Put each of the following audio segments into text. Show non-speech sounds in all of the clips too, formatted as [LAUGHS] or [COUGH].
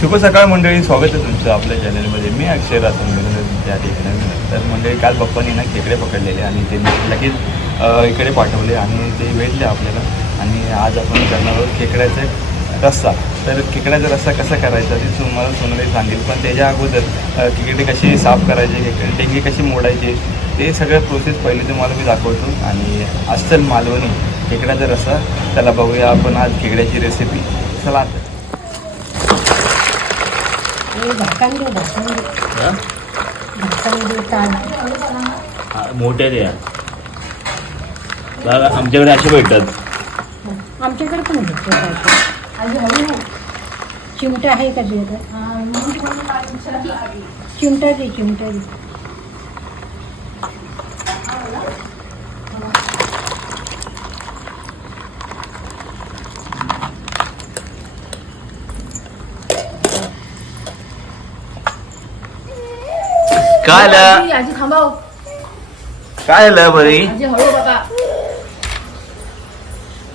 शुभ सकाळ मंडळी स्वागत आहे तुमचं आपल्या चॅनलमध्ये मी अक्षय रासन त्या ठिकाणी. तर मंडळी काल पप्पांनी ना खेकडे पकडलेले आणि ते लगेच इकडे पाठवले आणि ते भेटले आपल्याला. आणि आज आपण करणार आहोत खेकड्याचा रस्सा. तर खेकड्याचा रस्सा कसा करायचा ते तुम्हाला सोनाली सांगेल. पण त्याच्या अगोदर खेकडे कसे साफ करायचे खेकडे टेंगे कशी मोडायचे ते सगळं प्रोसेस पहिले तुम्हाला मी दाखवतो. आणि अस्सल मालवणी खेकड्याचा रस्सा त्याला बघूया आपण आज खेकड्याची रेसिपी चला हे मोठ्या द्या. बघा आमच्याकडे असे भेटतात. आमच्याकडे पण भेटतो काय चिमटा आहे का चिमटा दे चिमटा दे काय आलं? आजी थांबाव. काय आलं बरी? आजी हळू बाबा.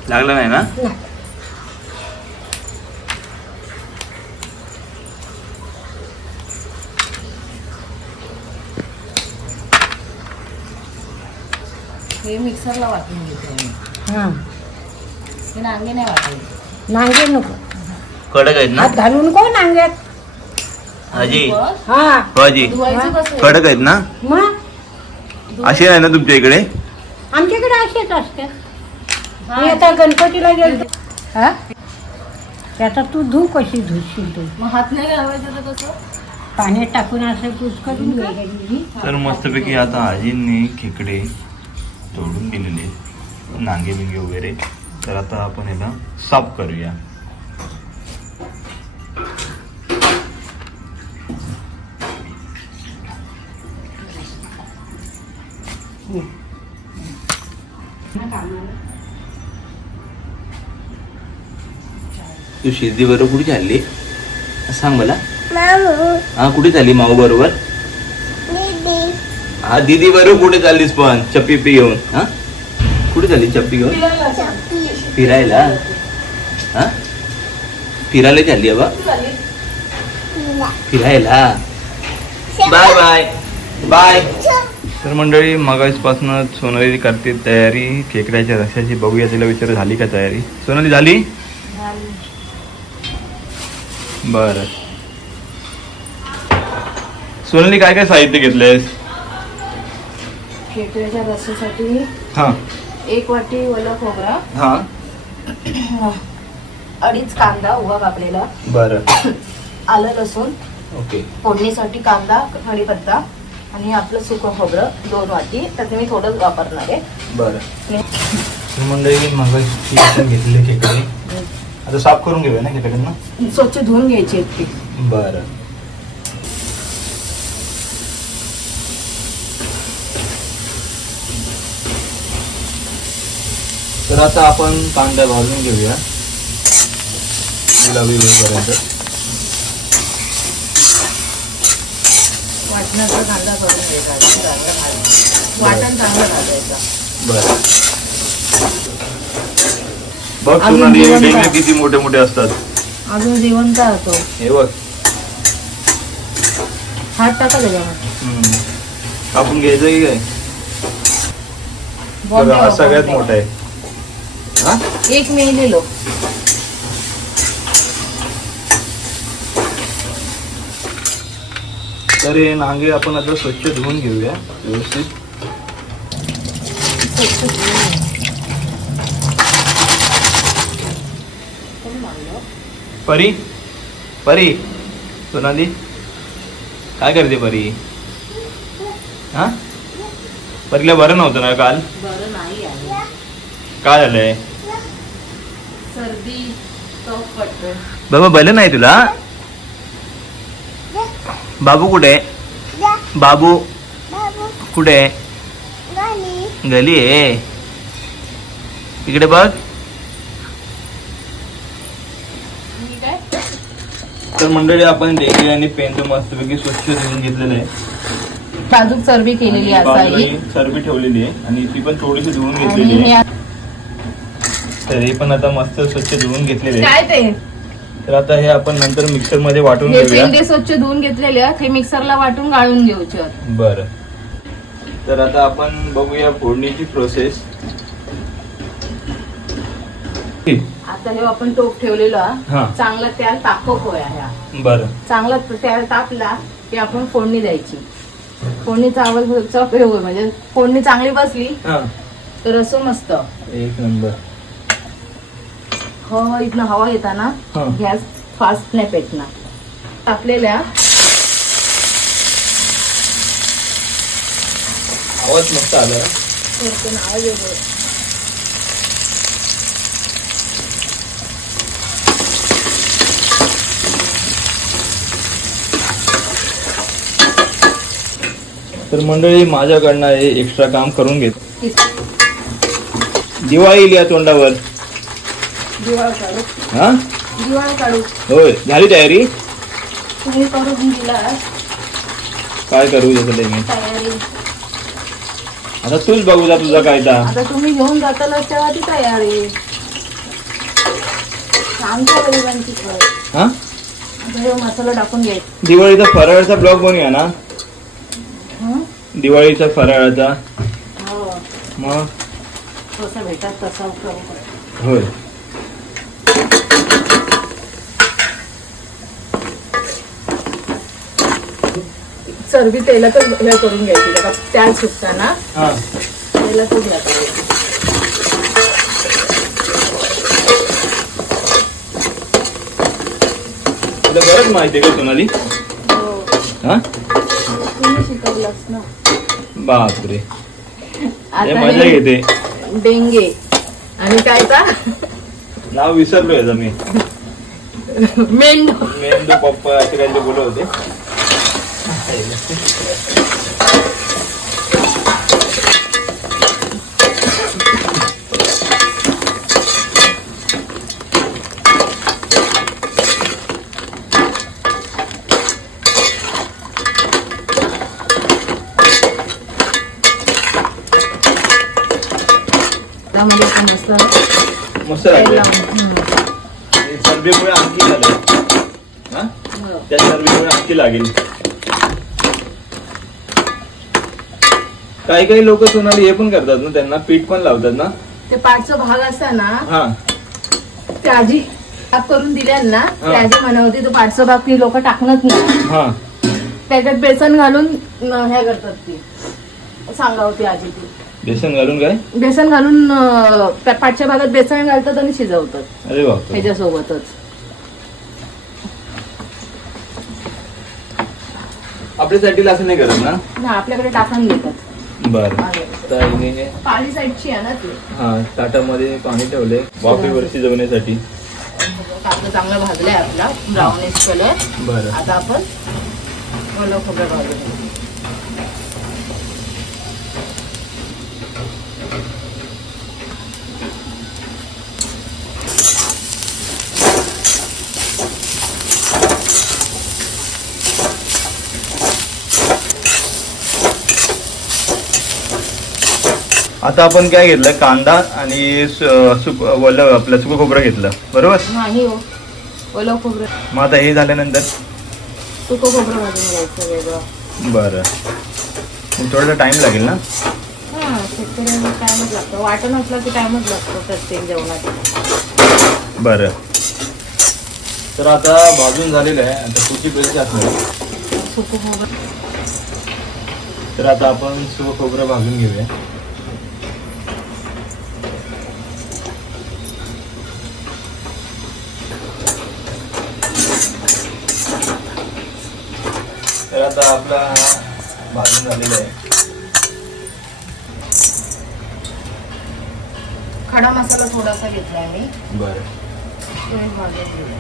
लागलं नाही ना? हे मिक्सरला वाटून घेते हां. हे नांगे नाही वाटायचे नांगे नको. कडक आहेत ना? हात घालून कोण नांग्यात आजी. हा. हो आजी. धुवायचं कसं कडक आहेत ना? मग? असे आहे ना तुमच्या इकडे? आमच्याकडे असेच असते. मी आता गणपतीला गेलो हा? ते आता तू धू कशी धुशील तू. मग हात नाही घालवायचं तर कसं? पाण्यात टाकून असं कुस करून घ्यायची. तर मस्तपैकी आता आजींनी खेकडे तोडून दिलेले. नांगे बिंगे वगैरे. तर आता आपण याला साफ करूया. तू शिर्डी बरोबर कुठे चालली? सांग मला. हा कुठे चालली माऊ बरोबर? हा दीदी बरोबर कुठे चाललीस पण? चप्पी पी घेऊन हा? कुठे चालली चप्पी घेऊन? फिरायला? हा? फिरायला चालली बा फिरायला? बाय बाय बाय तर मंडळी मगाचपासून सोनाली करते तयारी. खेकड्याच्या रश्याची बघूया तिला विचार झाली का तयारी? सोनाली झाली? बर. सोनाली काय काय साहित्य घेतलंयस? खेकड्याच्या रस्स्यासाठी हा. एक वाटी ओला खोबरा हा. अडीच कांदा उभा कापलेला बर. आलं लसूण ओके. फोडणीसाठी कांदा कढीपत्ता आणि आपलं सुकं खोबरं दोन वाटी. त्यात मी थोडंच वापरणार आहे. बर. मंडळी मगाची आपण घेतलेले खेकडे. आता साफ करून घेऊया ना खेकड्यांना? स्वच्छ धुवून घ्यायची आहेत ती. बरं. तर आता आपण कांदा भाजून घेऊया. गुलाबी होईपर्यंत वाटणाचा कांदा करून घ्यायचा वाटण चांगलं बघ. किती मोठे मोठे असतात. अजून जिवंत होतो हे बघ. हात टाका त्याच्यामध्ये हम्म. कापून घ्यायचं की काय? हा सगळ्यात मोठा आहे. हा. एक मेलेलो तर हे नांगे आपण आता स्वच्छ धुवून घेऊया व्यवस्थित. परी? परी? सोनाली? काय करते परी? हा? परीला बरं नव्हतं ना काल? काय झालंय? सर्दी कफ पडतो बाबा बरं नाही तुला? बाबू कुठे? बाबू कुठे? गली आहे. इकडे बघ. तर मंडळी आपण डेली आणि पेन तर मस्तपैकी स्वच्छ धुवून घेतलेलं आहे. साजूक चरबी केलेली आणि असावी बाजूला ही चरबी ठेवलेली आहे. आणि ती पण थोडीशी धुवून घेतलेली आहे. तर हे पण आता मस्त स्वच्छ धुवून घेतलेले. काय ते? तर आता हे आपण नंतर मिक्सरमध्ये वाटून हे घेऊया. पेंडे स्वच्छ धुवून घेतलेले आहेत. हे मिक्सरला वाटून गाळून घेऊचे आहेत. बर. तर आता आपण बघूया फोडणीची प्रोसेस आता हे आपण टोप ठेवलेलो. हा. आहे. चांगला त्याला तापव पोया ह्या बर. चांगला त्याला तापला की आपण फोडणी द्यायची. उपयोग होईल. म्हणजे फोडणी चांगली बसली हा. तर असं मस्त. एक नंबर. हवा इथनं हवा येताना हा. गॅस फास्ट नाही पेटणार. टाकलेल्या आवाज मस्त आला. आवाज येतो. तर मंडळी माझ्याकडनं हे एक्स्ट्रा काम करून घेत. दिवाळी येईल या तोंडावर. हा? दिवाळ काढू. होय झाली तयारी? तुम्ही करून दिला काय करू त्याचं मी? तयारी. आता तूच बघू जा तुझा कायदा. आता तुम्ही घेऊन जाताला तेव्हा ती तयारी. आमच्या गरिबांची सोय. हा? आता हे मसाला टाकून घ्यायचा दिवाळीचा फराळाचा ब्लॉग बनवूया ना? हं? दिवाळीचा फराळाचा. हो. मग? भेटत तसं करू. होय. चरबी तेलातच हे करून घ्यायची. त्याला त्याल सुटताना हा. तेलातच घ्या. पाहिजे तुला बरंच माहिती का सोनाली हो. हा? तुम्ही शिकवलंच ना. बापरे. हे आता मजा हे घेते डेंगे. आणि काय का नाव विसरलो याचं मी. मेंढू. मेंदू पप्पा असे काहीतरी बोलत होते. मस्त लागले. हं. चरबीमुळे आणखी झालं. हा. त्या चरबीमुळे आणखी लागेल. काही काही लोक सोनाली हे पण करतात ना त्यांना पीठ पण लावतात ना. ते पाठचा भाग असता ना हा. ते साफ करून दिल्या ना ते हा. आजी म्हणत होती तो पाठचा भाग ती लोक टाकणच नाही. हा. त्याच्यात बेसन घालून अं, हे करतात ती. सांगा होती आजी ती. बेसन घालून काय? बेसन घालून अं, त्या पाठच्या भागात बेसन घालतात आणि शिजवतात. अरे बापरे. ह्याच्यासोबतच. आपल्यासाठी असं नाही करत ना? ना आपल्याकडे टाकून घेतात बर. तर हिने पाली साईडची आहे ना ती. हा ताटामध्ये पाणी ठेवले वाफेवरची जगण्यासाठी. आपलं चांगलं भाजलंय आपला. ब्राउनिश कलर बरं. आता आपण ओलं खोबरं भाजून आता आपण काय घेतलं? कांदा आणि सुक वल्ल आपलं सुकं खोबरं घेतलं. बरोबर? नाही हो ओलं खोबरं. मग आता हे झाल्यानंतर? सुकं खोबरं भाजून घ्यायचं वेगळं. बरं. मग थोडासा टाइम लागेल ना? हा शेतकऱ्यांना टाइमच लागतो. वाटण असलं की टाइमच लागतो प्रत्येक जेवणात. बरं. तर आता भाजून झालेलं आहे. आता सुकी पेस्ट असणार सुकं खोबरं. तर आता आपण सुकं खोबरं भाजून घेऊया. तर आता आपला भाजून झालेला आहे. खडा मसाला थोडासा मी. बरं. एक भाजून घेऊया.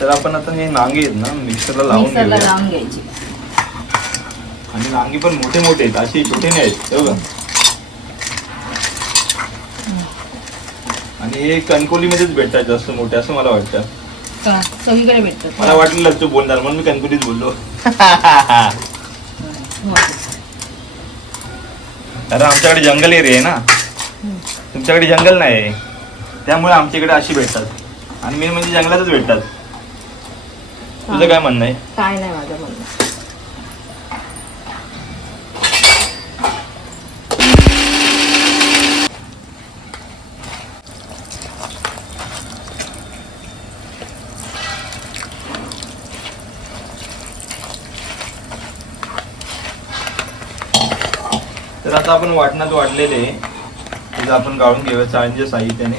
तर आपण आता हे नांगे आहेत ना मिक्सरला लावून मिक्सरला घेऊया. लावून घ्यायची. आणि नांगे पण मोठे मोठे आहेत अशी छोटे नाही आहेत बघा. आणि हे कणकोलीमध्येच भेटतात जास्त मोठे असं मला वाटतं. सगळीकडे भेटतात. मला वाटलं तू बोलणार म्हणून मी कणकोलीच बोललो. कारण आमच्याकडे जंगल एरिया आहे ना. तुमच्याकडे जंगल नाही आहे. त्यामुळे आमच्याकडे अशी भेटतात. आणि मेन म्हणजे जंगलातच भेटतात. तुझं काय म्हणणं आहे? काय नाही माझं म्हणणं तर आता आपण वाटणात वाटलेले त्याचं आपण गाळून घेऊया चाळींच्या साहित्याने.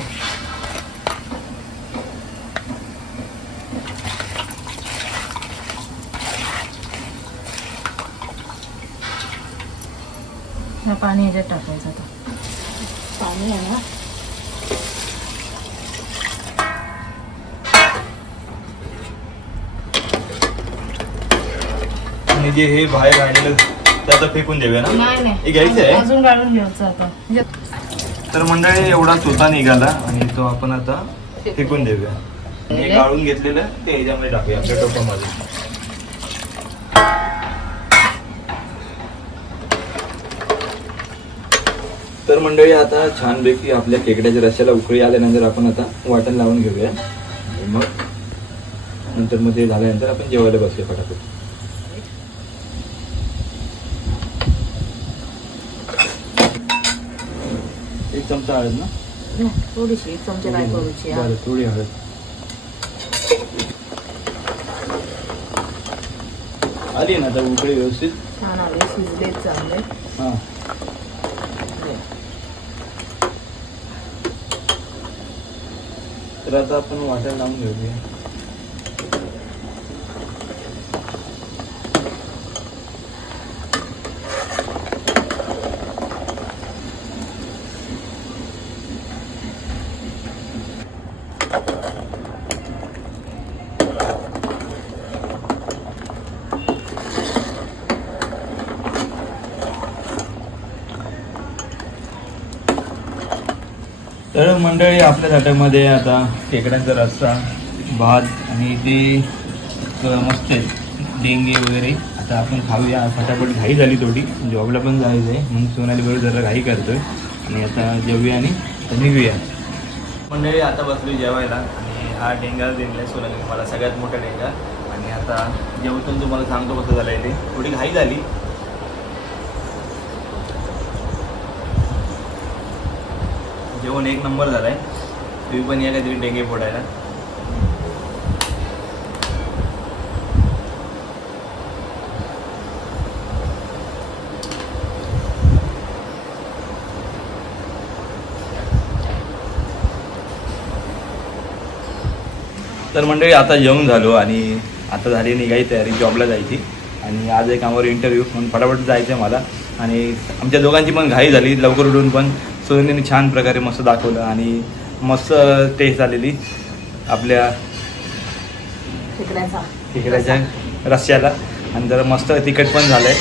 ना पाणी ह्याच्यात टाकायचं आता. पाणी आहे ना? जे हे बाहेर राहिलेलं ते आता फेकून देऊया ना? नाही हे घ्यायचं आहे? अजून गाळून घ्यायचं आता. म्हणजे तर मंडळी एवढा चोथा निघाला आणि तो आपण आता फेकून देऊया. आणि हे गाळून घेतलेलं ते ह्याच्यामध्ये टाकूया आपल्या टोपामध्ये. तर मंडळी आता छानपैकी आपल्या खेकड्याच्या रश्याला उकळी आल्यानंतर आपण आता वाटण लावून घेऊया. आणि मग नंतर मग ते झाल्यानंतर आपण जेवायला बसूया फटाफट एक चमचा हळद ना? नाही, थोडीशी एक चमचे काय करूची हा. बरं थोडी हळद. आली ना आता उकळी व्यवस्थित? छान आले शिजलेत चांगले. हा. तर आता आपण वाटायला लावून घेऊया. तर मंडळी आपल्या ताटामध्ये आता खेकड्यांचा रस्सा भात आणि ते मस्त आहे. डेंगे वगैरे. आता आपण खाऊया. फटाफट घाई झाली थोडी. जॉबला पण जायचं आहे. म्हणून सोनाली बरोबर जरा घाई करतोय. आणि आता जेवूया आणि निघूया. मंडळी आता बसलो जेवायला. आणि हा डेंगा दिला सोनाली मला सगळ्यात मोठा डेंगा. आणि आता जेवतून तुम्हाला सांगतो कसं झालं आहे ते. थोडी घाई झाली. जेवण एक नंबर झालाय. तुम्ही पण या काहीतरी डेंगे फोडायला. तर मंडळी आता जेवण झालो आणि आता झाली निघायची तयारी जॉबला जायची. आणि आज एक कामावर इंटरव्ह्यू म्हणून फटाफट जायचं आहे मला. आणि आमच्या दोघांची पण घाई झाली लवकर उठून पण. सोनीने छान प्रकारे मस्त दाखवलं आणि मस्त टेस्ट आलेली आपल्या खेकड्याचा. खेकड्याच्या रस्स्याला आणि जरा मस्त तिखट पण झालंय.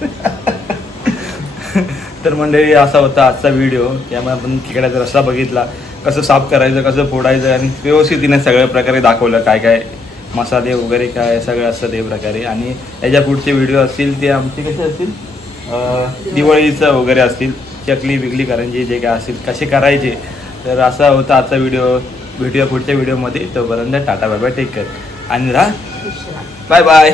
[LAUGHS] तर मंडळी असा होता आजचा व्हिडिओ त्यामुळे आपण खेकड्याचा रस्सा बघितला. कसं साफ करायचं कसं फोडायचं आणि व्यवस्थित तिने सगळ्या प्रकारे दाखवलं काय काय मसाले वगैरे काय सगळं असतं ते प्रकारे. आणि याच्या पुढचे व्हिडिओ असतील ते आमचे कसे असतील? दिवाळीचं वगैरे असतील चकली बिकली करंजी जे काय असतील कसे करायचे तर असा होता आजचा व्हिडिओ भेटूया पुढच्या व्हिडिओमध्ये तोपर्यंत टाटा बाय बाय टेक कर आणि राहा. Bye bye